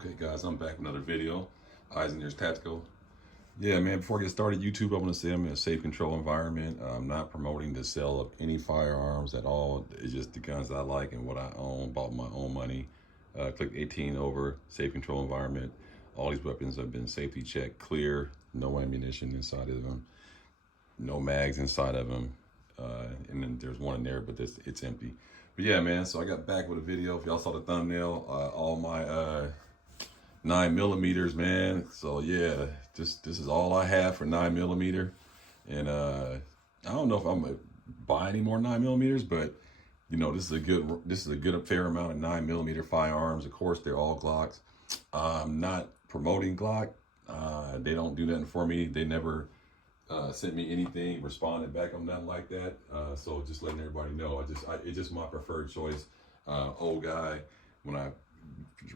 Okay, guys, I'm back with another video. Eisenhower's Tactical. Yeah, man, before I get started, YouTube, I want to say I'm in a safe control environment. I'm not promoting the sale of any firearms at all. It's just the guns I like and what I own, bought my own money. Click 18 over, safe control environment. All these weapons have been safety checked, clear, no ammunition inside of them, no mags inside of them. And then there's one in there, but it's empty. But yeah, man, so I got back with a video. If y'all saw the thumbnail, all my 9mm, man. So yeah, this is all I have for 9mm, and I don't know if I'm gonna buy any more 9mm, but you know this is a good fair amount of 9mm firearms. Of course, they're all Glocks. I'm not promoting Glock. They don't do nothing for me. They never sent me anything, responded back on nothing like that. So just letting everybody know, it's just my preferred choice. Old guy, when I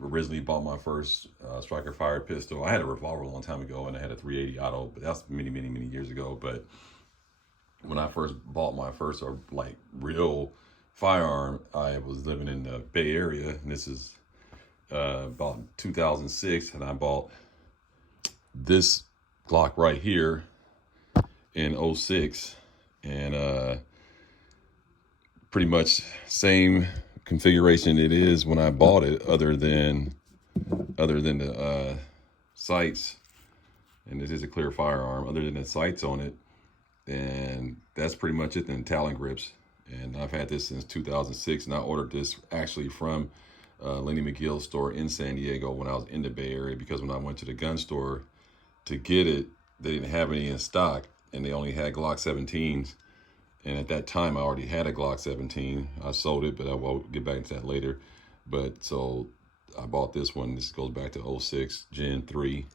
originally bought my first striker fired pistol, I had a revolver a long time ago, and I had a 380 auto, but that's many years ago. But when I first bought my first like real firearm, I was living in the Bay Area, and this is about 2006, and I bought this Glock right here in '06, and pretty much same configuration it is when I bought it, other than the sights, and this is a clear firearm, other than the sights on it, and that's pretty much it. Then Talon grips, and I've had this since 2006, and I ordered this actually from Lenny McGill's store in San Diego when I was in the Bay Area, because when I went to the gun store to get it, they didn't have any in stock, and they only had Glock 17s. And at that time, I already had a Glock 17. I sold it, but I will get back into that later. But so I bought this one. This goes back to '06, Gen 3.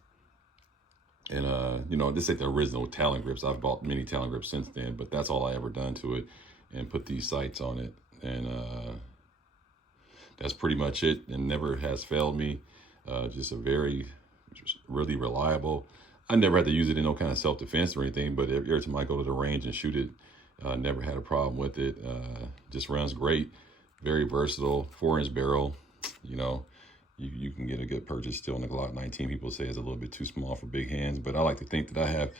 And, you know, this ain't the original Talon grips. I've bought many Talon grips since then, but that's all I ever done to it, and put these sights on it. And that's pretty much it, and never has failed me. Just really reliable. I never had to use it in no kind of self-defense or anything, but every time I go to the range and shoot it, never had a problem with it. Just runs great, very versatile, 4-inch barrel. You know, you can get a good purchase still on the Glock 19. People say it's a little bit too small for big hands, but I like to think that I have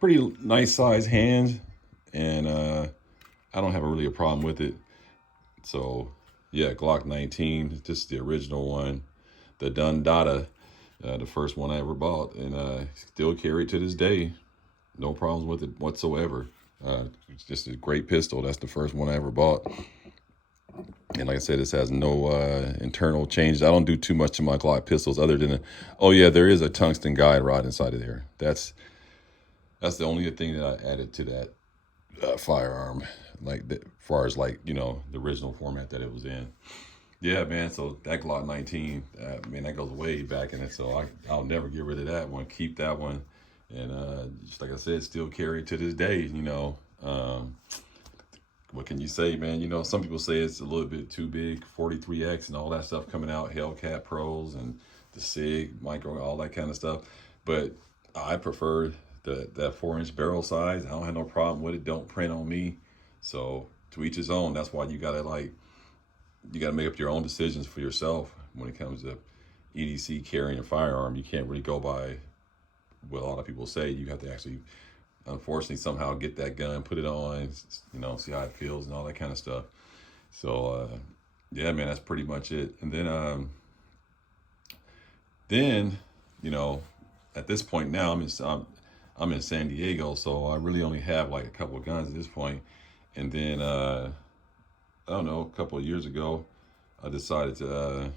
pretty nice sized hands, and I don't have really a problem with it. So yeah, Glock 19, this is the original one, the Dundada. The first one I ever bought, and still carry it to this day. No problems with it whatsoever. It's just a great pistol. That's the first one I ever bought. And like I said, this has no internal changes. I don't do too much to my Glock pistols other than, oh yeah, there is a tungsten guide rod inside of there. That's the only thing that I added to that firearm, like as far as, like, you know, the original format that it was in. Yeah, man, so that Glock 19, man, that goes way back in it, so I'll never get rid of that one, keep that one, and just like I said, still carry it to this day, you know. What can you say, man? You know, some people say it's a little bit too big, 43X and all that stuff coming out, Hellcat Pros and the SIG, Micro, all that kind of stuff, but I prefer that 4-inch barrel size. I don't have no problem with it, don't print on me, so to each his own. That's why you gotta make up your own decisions for yourself when it comes to EDC carrying a firearm. You can't really go by what a lot of people say. You have to actually, unfortunately, somehow get that gun, put it on, you know, see how it feels and all that kind of stuff. So, yeah, man, that's pretty much it. And then, you know, at this point now, I'm in San Diego, so I really only have like a couple of guns at this point. And then, I don't know, a couple of years ago, I decided to,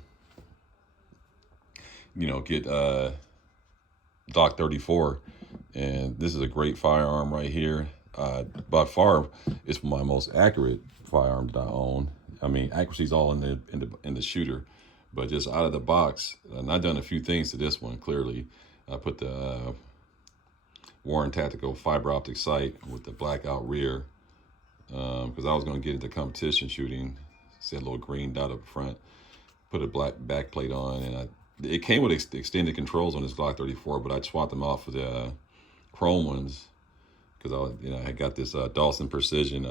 you know, get Glock 34, and this is a great firearm right here. By far, it's my most accurate firearm that I own. I mean, accuracy's all in the shooter, but just out of the box, and I've done a few things to this one. Clearly, I put the Warren Tactical fiber optic sight with the blackout rear, because I was going to get into competition shooting. See a little green dot up front, put a black back plate on, and it came with extended controls on this Glock 34, but I swapped them off for the chrome ones, because I got this Dawson Precision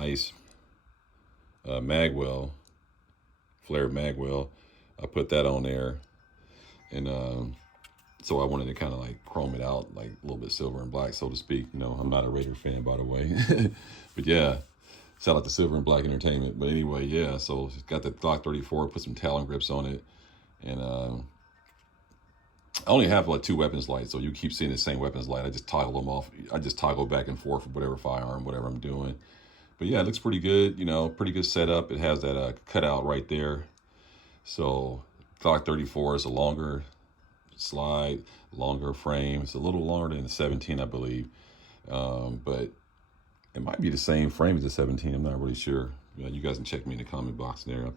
Ice magwell, flared magwell, I put that on there, and so I wanted to kind of like chrome it out, like a little bit silver and black, so to speak. You know, I'm not a Raider fan, by the way, but yeah, shout out to Silver and Black Entertainment. But anyway, yeah, so it's got the Glock 34, put some Talon grips on it, and I only have like 2 weapons lights, so you keep seeing the same weapons light. I just toggle them off. I just toggle back and forth for whatever firearm, whatever I'm doing. But yeah, it looks pretty good. You know, pretty good setup. It has that cutout right there. So Glock 34 is a longer slide, longer frame. It's a little longer than the 17, I believe. But it might be the same frame as the 17. I'm not really sure. You guys can check me in the comment box there.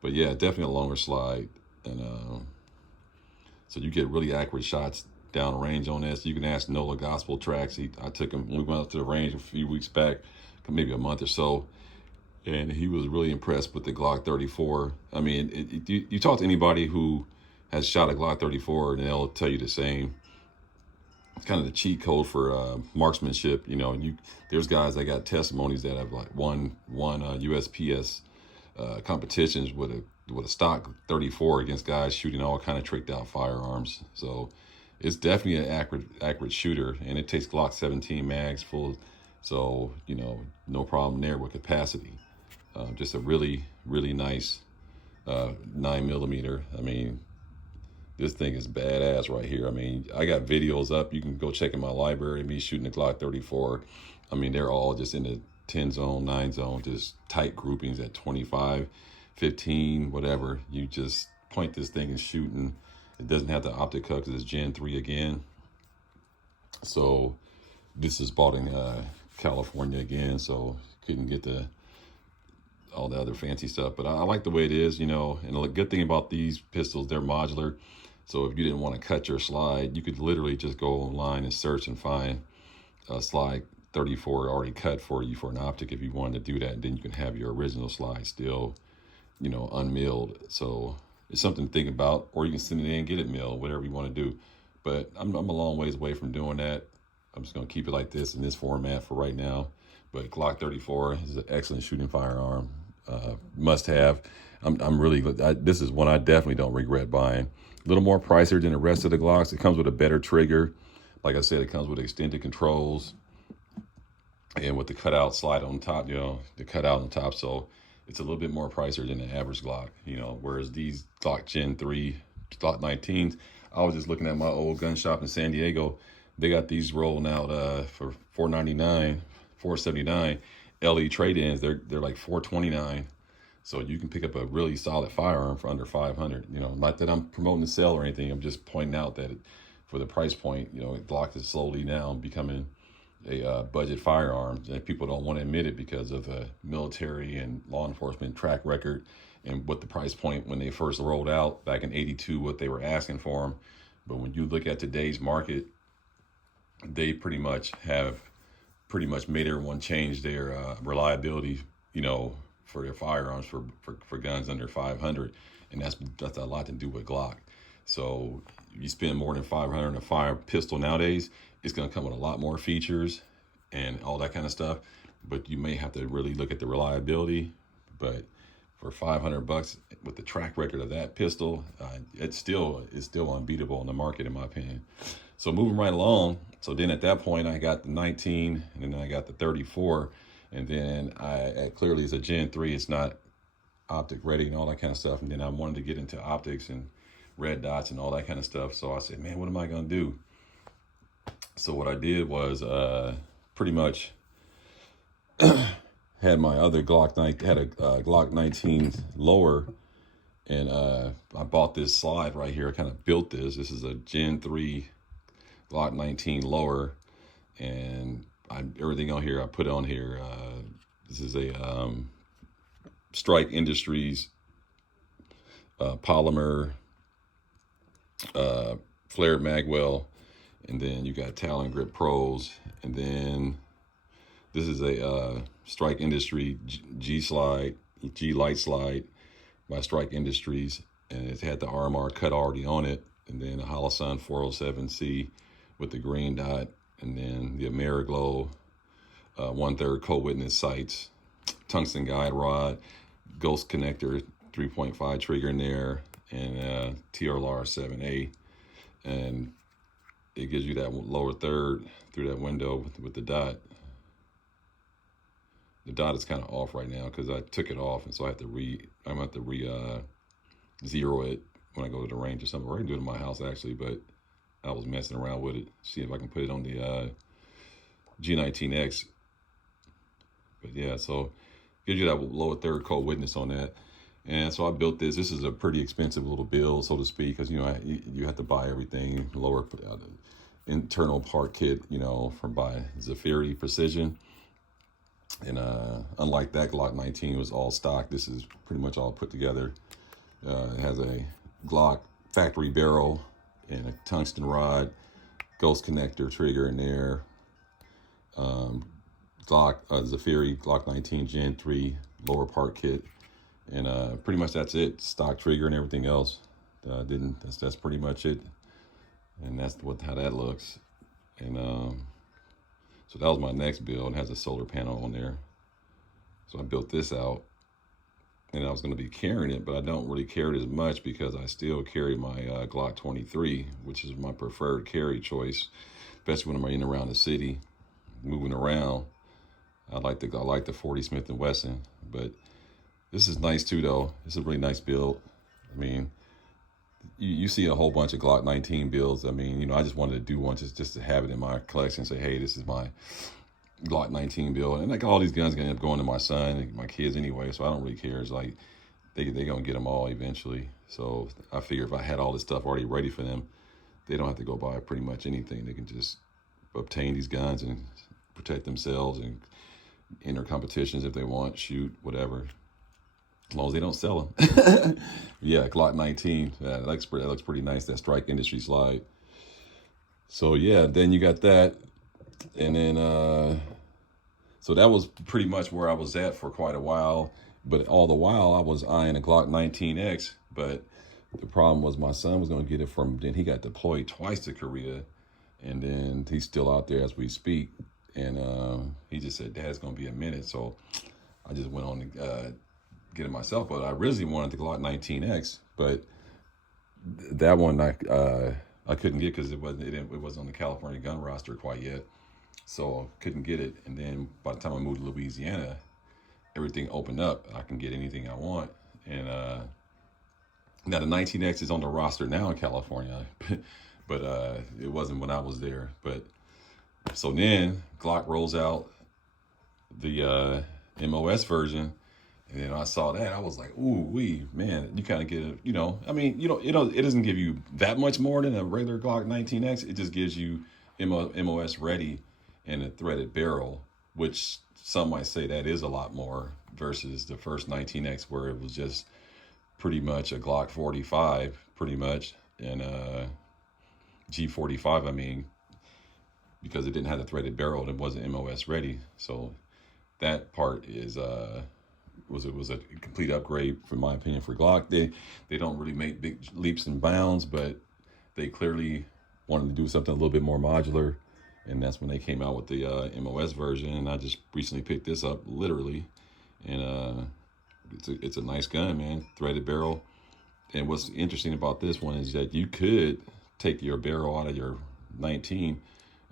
But yeah, definitely a longer slide. And so you get really accurate shots down range on this. You can ask Nola Gospel Tracks. I took him, we went up to the range a few weeks back, maybe a month or so, and he was really impressed with the Glock 34. I mean, you talk to anybody who has shot a Glock 34, and they'll tell you the same. It's kind of the cheat code for marksmanship. You know, there's guys that got testimonies that have like won USPS competitions with a stock 34 against guys shooting all kind of tricked out firearms. So it's definitely an accurate shooter, and it takes Glock 17 mags full. So, you know, no problem there with capacity. Just a really, really nice 9mm. I mean, this thing is badass right here. I mean, I got videos up. You can go check in my library, me shooting the Glock 34. I mean, they're all just in the 10 zone, 9 zone, just tight groupings at 25, 15, whatever. You just point this thing and shoot, and it doesn't have the optic cut because it's Gen 3 again. So this is bought in California again, so couldn't get all the other fancy stuff. But I like the way it is, you know. And the good thing about these pistols, they're modular. So if you didn't want to cut your slide, you could literally just go online and search and find a slide 34 already cut for you for an optic if you wanted to do that. And then you can have your original slide still, you know, unmilled. So it's something to think about, or you can send it in and get it milled, whatever you want to do. But I'm a long ways away from doing that. I'm just going to keep it like this in this format for right now. But Glock 34 is an excellent shooting firearm. Must have. I'm really, this is one I definitely don't regret buying. A little more pricier than the rest of the Glocks. It comes with a better trigger. Like I said, it comes with extended controls and with the cutout slide on top, you know, the cutout on top. So it's a little bit more pricier than the average Glock, you know, whereas these Glock Gen 3, Glock 19s, I was just looking at my old gun shop in San Diego. They got these rolling out for $499, $479. LE trade-ins, they're like $429. So you can pick up a really solid firearm for under $500. You know, not that I'm promoting the sale or anything. I'm just pointing out that for the price point, you know, Glock is slowly now becoming a budget firearm. And people don't want to admit it because of the military and law enforcement track record and what the price point when they first rolled out back in '82, what they were asking for them. But when you look at today's market, they pretty much made everyone change their reliability, you know, for their firearms for guns under 500, and that's a lot to do with Glock. So if you spend more than 500 on a fire pistol nowadays, it's going to come with a lot more features and all that kind of stuff. But you may have to really look at the reliability. But for $500 with the track record of that pistol, it's still unbeatable in the market, in my opinion. So moving right along. So then at that point, I got the 19, and then I got the 34. And then clearly it's a Gen 3. It's not optic ready and all that kind of stuff. And then I wanted to get into optics and red dots and all that kind of stuff. So I said, man, what am I going to do? So what I did was pretty much had my other Glock, had a Glock 19 lower. And I bought this slide right here. I kind of built this. This is a Gen 3 Glock 19 lower. And everything on here I put on here. This is a Strike Industries polymer flared magwell, and then you got Talon Grip Pros, and then this is a Strike Industry G Light Slide by Strike Industries, and it had the RMR cut already on it, and then a Holosun 407C with the green dot, and then the Ameriglow 1/3 co-witness sights, tungsten guide rod, ghost connector 3.5 trigger in there, and TRLR 7A, and it gives you that lower third through that window with the dot. The dot is kind of off right now because I took it off, and so I'm gonna have to zero it when I go to the range or something. Or I can do it in my house actually, but I was messing around with it, see if I can put it on the G19X. But yeah, so gives you that lower third cold witness on that. And so I built this. This is a pretty expensive little build, so to speak, because you have to buy everything, lower internal part kit, from by Zafiri Precision. And unlike that Glock 19 was all stock, this is pretty much all put together. It has a Glock factory barrel and a tungsten rod, ghost connector trigger in there. Zafiri Glock 19 Gen 3 lower part kit, and pretty much that's it. Stock trigger and everything else. That's pretty much it, and that's how that looks. And so that was my next build. It has a solar panel on there. So I built this out, and I was going to be carrying it, but I don't really carry it as much because I still carry my Glock 23, which is my preferred carry choice, especially when I'm in around the city, moving around. I like the 40 Smith & Wesson, but this is nice too, though. It's a really nice build. I mean, you see a whole bunch of Glock 19 builds. I mean, I just wanted to do one just to have it in my collection. Say, hey, this is my Glock 19 build, and like all these guns gonna end up going to my son and my kids anyway, so I don't really care. It's like they gonna get them all eventually. So I figure if I had all this stuff already ready for them, they don't have to go buy pretty much anything. They can just obtain these guns and protect themselves and enter competitions if they want, shoot, whatever, as long as they don't sell them. Yeah, Glock 19, that looks pretty nice, that Strike Industry slide. So yeah, then you got that, and then so that was pretty much where I was at for quite a while. But all the while I was eyeing a Glock 19X, but the problem was my son was going to get it then he got deployed twice to Korea, and then he's still out there as we speak. And he just said, Dad, it's going to be a minute. So I just went on to get it myself. But I originally wanted the Glock 19X, but that one I couldn't get because it wasn't on the California gun roster quite yet. So I couldn't get it. And then by the time I moved to Louisiana, everything opened up. I can get anything I want. And now the 19X is on the roster now in California, but it wasn't when I was there. But so then Glock rolls out the MOS version, and then I saw that, I was like, ooh, man, you kind of get it, I mean, it doesn't give you that much more than a regular Glock 19X. It just gives you MOS ready and a threaded barrel, which some might say that is a lot more versus the first 19X, where it was just pretty much a Glock 45, pretty much, and G45, I mean, because it didn't have the threaded barrel and it wasn't MOS ready. So that part was a complete upgrade, from my opinion, for Glock. They don't really make big leaps and bounds, but they clearly wanted to do something a little bit more modular, and that's when they came out with the MOS version. And I just recently picked this up, literally, and it's a nice gun, man. Threaded barrel. And what's interesting about this one is that you could take your barrel out of your 19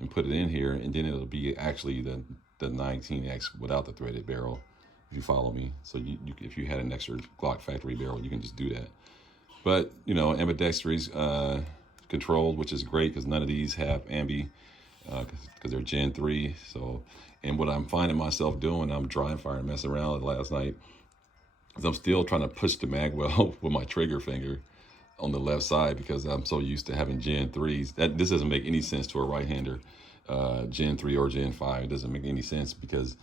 and put it in here, and then it'll be actually the 19X without the threaded barrel, if you follow me. So if you had an extra Glock factory barrel, you can just do that. But ambidextry's controlled, which is great because none of these have ambi, because they're Gen 3. So, and what I'm finding myself doing, I'm dry firing, messing around last night, is I'm still trying to push the mag well with my trigger finger on the left side, because I'm so used to having Gen 3s. This doesn't make any sense to a right-hander, Gen 3 or Gen 5. It doesn't make any sense, because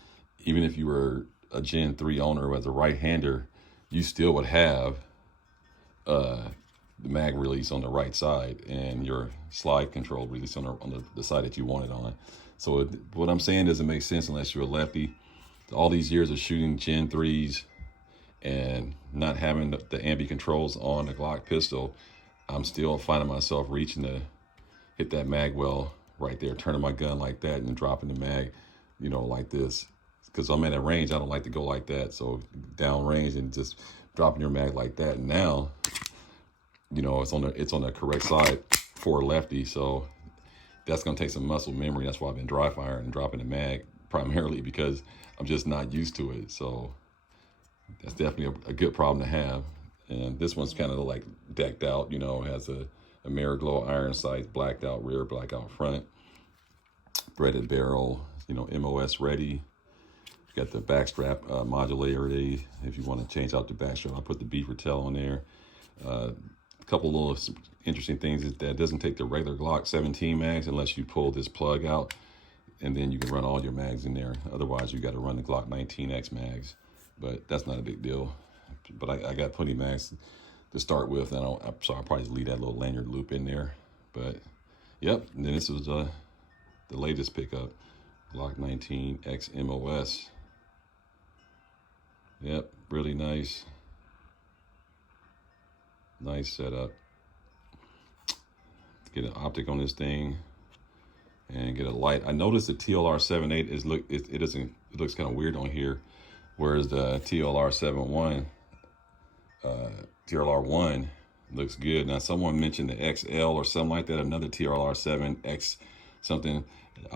even if you were a Gen 3 owner as a right-hander, you still would have the mag release on the right side and your slide control release on the side that you want it on. So what I'm saying doesn't make sense unless you're a lefty. All these years of shooting Gen 3s and not having the ambi controls on the Glock pistol, I'm still finding myself reaching to hit that mag well right there, turning my gun like that and dropping the mag, like this. Because I'm at a range, I don't like to go like that. So down range and just dropping your mag like that. And now you know, it's on the correct side for a lefty. So that's gonna take some muscle memory. That's why I've been dry firing and dropping the mag primarily, because I'm just not used to it. So that's definitely a good problem to have. And this one's kind of like decked out, you know, has a Ameriglow iron sight, blacked out rear, black out front, threaded barrel, you know, MOS ready. Got the backstrap modularity. If you want to change out the backstrap, I put the beaver tail on there. A couple little interesting things is that it doesn't take the regular Glock 17 mags unless you pull this plug out, and then you can run all your mags in there. Otherwise, you got to run the Glock 19X mags, but that's not a big deal. But I got plenty of mags to start with, and so I'll probably just leave that little lanyard loop in there. But yep, and then this was the latest pickup, Glock 19X MOS. Yep, really nice. Nice setup. Get an optic on this thing and get a light. I noticed the TLR 7.8 is it looks kind of weird on here, whereas the TLR 7.1 TLR 1 looks good. Now someone mentioned the XL or something like that, another TLR 7X something.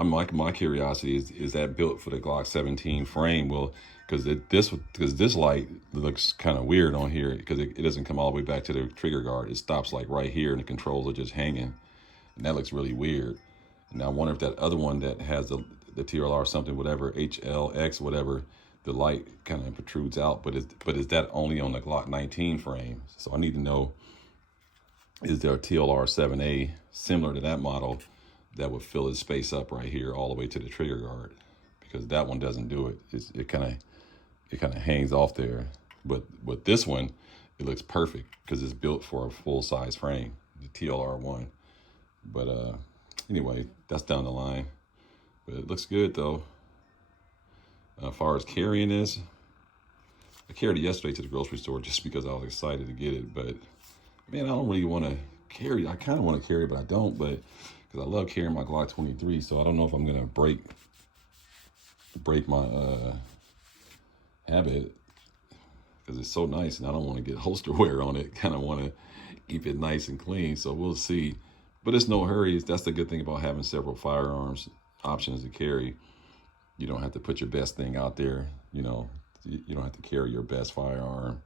My curiosity is that built for the Glock 17 frame? Well, because this light looks kind of weird on here, because it doesn't come all the way back to the trigger guard. It stops like right here, and the controls are just hanging, and that looks really weird. And I wonder if that other one that has the TLR something, whatever, HLX, whatever, the light kind of protrudes out, but is that only on the Glock 19 frame? So I need to know, is there a TLR 7A similar to that model that would fill its space up right here all the way to the trigger guard? Because that one doesn't do it. It kind of hangs off there. But with this one, it looks perfect because it's built for a full size frame, the TLR 1. But anyway, that's down the line. But it looks good though. As far as carrying this, I carried it yesterday to the grocery store just because I was excited to get it. But man, I don't really want to carry. I kind of want to carry it, but I don't. But because I love carrying my Glock 23, so I don't know if I'm gonna break my habit, because it's so nice, and I don't want to get holster wear on it. Kind of want to keep it nice and clean. So we'll see. But it's no hurry. That's the good thing about having several firearms options to carry. You don't have to put your best thing out there. You know, you don't have to carry your best firearm.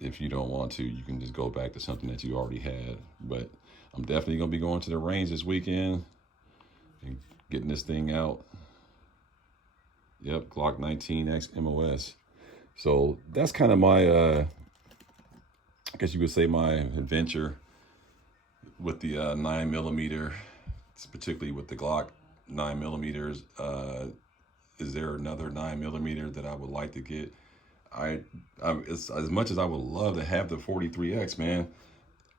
If you don't want to, you can just go back to something that you already had. But I'm definitely going to be going to the range this weekend and getting this thing out. Yep, Glock 19X MOS. So that's kind of my, I guess you would say, my adventure with the 9mm, particularly with the Glock 9mm. Is there another 9mm that I would like to get? As much as I would love to have the 43X, man,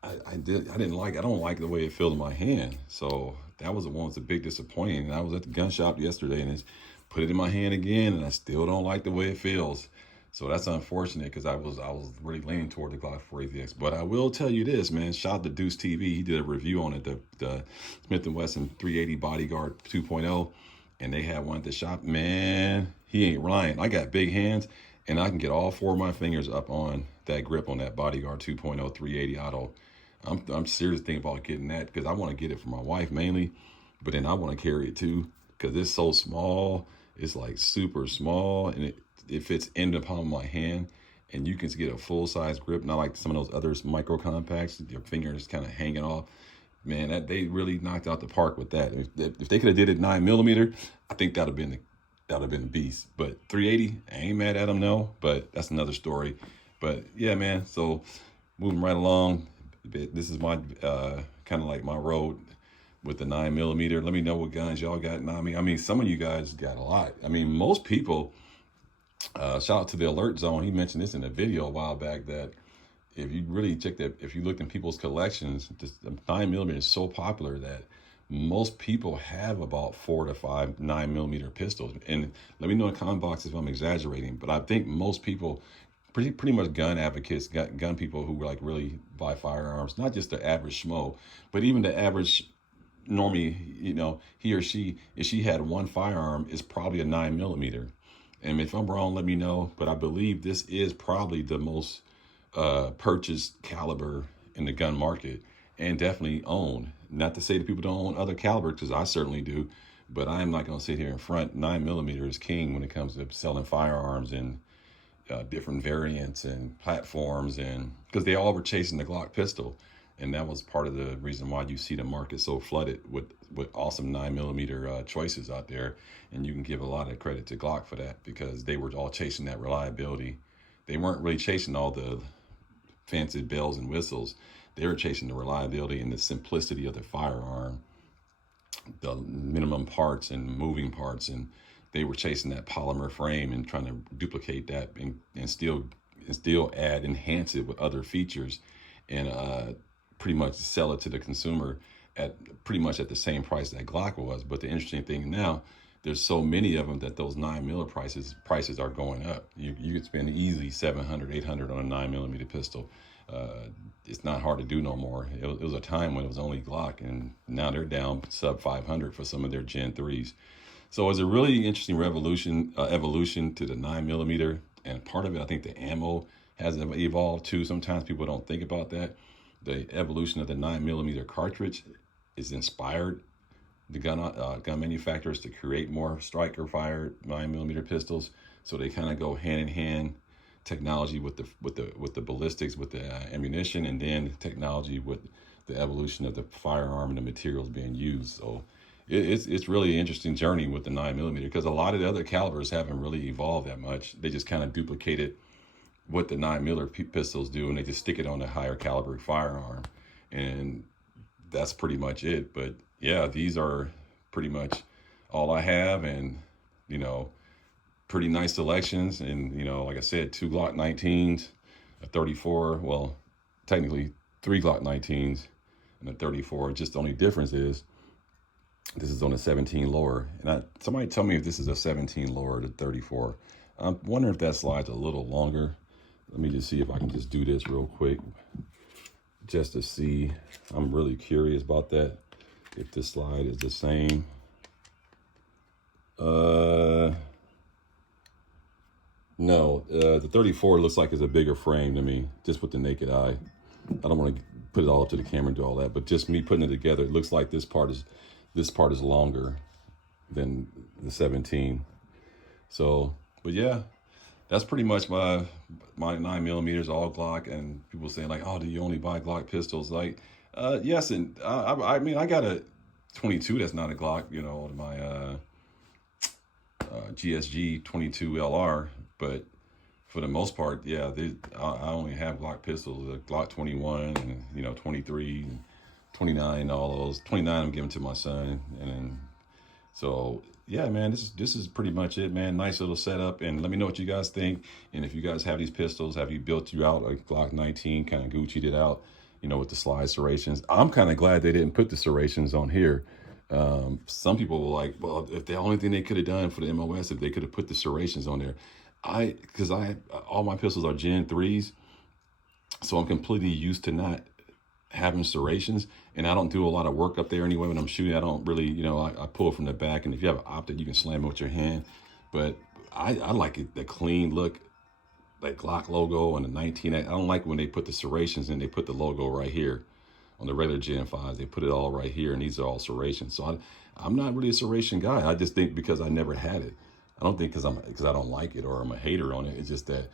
I don't like the way it feels in my hand. So that was a big disappointing. And I was at the gun shop yesterday, and it's put it in my hand again, and I still don't like the way it feels. So that's unfortunate, because I was really leaning toward the Glock 43X. But I will tell you this, man. Shout out to Deuce TV. He did a review on it, the Smith & Wesson 380 Bodyguard 2.0, and they had one at the shop. Man, he ain't lying. I got big hands, and I can get all 4 of my fingers up on that grip on that Bodyguard 2.0 380 auto. I'm serious thinking about getting that, because I want to get it for my wife mainly, but then I want to carry it too, because it's so small. It's like super small, and it fits in the palm of my hand, and you can get a full-size grip, not like some of those other micro compacts. Your finger is kind of hanging off. Man, that they really knocked out the park with that. If they could have did it 9mm, I think that'd have been the beast. But 380, I ain't mad at them, no. But that's another story. But yeah, man. So moving right along, this is my kind of like my road with the 9mm. Let me know what guns y'all got. I mean, some of you guys got a lot. I mean, most people. Shout out to the Alert Zone. He mentioned this in a video a while back, that if you really check that, if you looked in people's collections, just the 9mm is so popular that most people have about 4 to 5 9mm pistols. And let me know in the comment box if I'm exaggerating, but I think most people, pretty much gun advocates, gun people who like really buy firearms, not just the average schmo, but even the average normie, you know, he or she, if she had one firearm, is probably a 9mm. And if I'm wrong, let me know. But I believe this is probably the most purchased caliber in the gun market and definitely own. Not to say that people don't own other calibers, because I certainly do, but I'm not going to sit here in front. 9mm is king when it comes to selling firearms and different variants and platforms, and because they all were chasing the Glock pistol, and that was part of the reason why you see the market so flooded with awesome 9mm choices out there. And you can give a lot of credit to Glock for that, because they were all chasing that reliability. They weren't really chasing all the fancy bells and whistles. They were chasing the reliability and the simplicity of the firearm, the minimum parts and moving parts, and they were chasing that polymer frame and trying to duplicate that and still enhance it with other features, and pretty much sell it to the consumer at pretty much at the same price that Glock was. But the interesting thing now, there's so many of them that those 9mm prices are going up. You could spend easily $700, $800 on a 9mm pistol. It's not hard to do no more. It was a time when it was only Glock, and now they're down sub 500 for some of their Gen 3s. So it's a really interesting evolution to the 9mm, and part of it, I think the ammo has evolved too. Sometimes people don't think about that. The evolution of the 9mm cartridge is inspired the gun manufacturers to create more striker-fired 9mm pistols. So they kind of go hand in hand. Technology with the ballistics, with the ammunition, and then technology with the evolution of the firearm and the materials being used. So it's really an interesting journey with the 9mm, because a lot of the other calibers haven't really evolved that much. They just kind of duplicated what the 9mm pistols do, and they just stick it on a higher caliber firearm, and that's pretty much it. But yeah, these are pretty much all I have, and you know, pretty nice selections. And you know, like I said, 2 Glock 19s, a 34, well, technically 3 Glock 19s and a 34. Just the only difference is this is on a 17 lower, and somebody tell me if this is a 17 lower to 34. I'm wondering if that slide's a little longer. Let me just see if I can just do this real quick just to see. I'm really curious about that, if this slide is the same. No, the 34 looks like it's a bigger frame to me, just with the naked eye. I don't want to put it all up to the camera and do all that, but just me putting it together, it looks like this part is longer than the 17. So, but yeah, that's pretty much my 9mm, all Glock. And people saying like, oh, do you only buy Glock pistols? Like, yes, and I mean, I got a 22 that's not a Glock, you know, my GSG 22 LR, but for the most part, yeah, I only have Glock pistols, a Glock 21 and, you know, 23 and 29, all those. 29 I'm giving to my son. And then, so yeah, man, this is pretty much it, man. Nice little setup, and let me know what you guys think. And if you guys have these pistols, have you built you out a Glock 19, kind of Gucci'd it out, you know, with the slide serrations? I'm kind of glad they didn't put the serrations on here. Some people were like, well, if the only thing they could have done for the MOS, if they could have put the serrations on there. Because all my pistols are Gen 3s, so I'm completely used to not having serrations, and I don't do a lot of work up there anyway when I'm shooting. I don't really, you know, I pull from the back, and if you have an optic, you can slam it with your hand. But I like it, the clean look, like Glock logo on the 19. I don't like when they put the serrations and they put the logo right here. On the regular Gen 5s, they put it all right here, and these are all serrations. So I'm not really a serration guy. I just think because I never had it. I don't think because I don't like it or I'm a hater on it. It's just that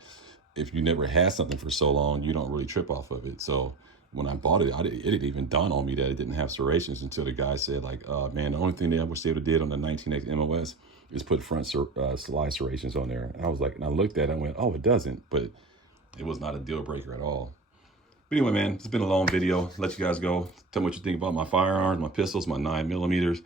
if you never had something for so long, you don't really trip off of it. So when I bought it, it didn't even dawn on me that it didn't have serrations until the guy said, like, man, the only thing they wish they would have did on the 19X MOS is put front slide serrations on there. And I was like, and I looked at it and went, oh, it doesn't. But it was not a deal breaker at all. But anyway, man, it's been a long video. Let you guys go. Tell me what you think about my firearms, my pistols, my 9mm.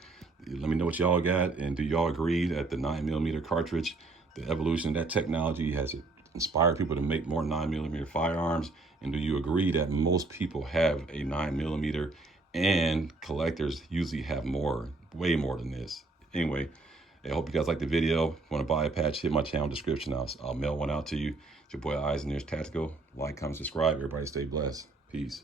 Let me know what y'all got, and do y'all agree that the 9mm cartridge, the evolution of that technology, has inspired people to make more 9mm firearms? And do you agree that most people have a 9mm, and collectors usually have more, way more than this? Anyway, I hope you guys like the video. Want to buy a patch, hit my channel description. I'll mail one out to you. It's your boy Eyes and Ears Tactical. Like, comment, subscribe. Everybody stay blessed. Peace.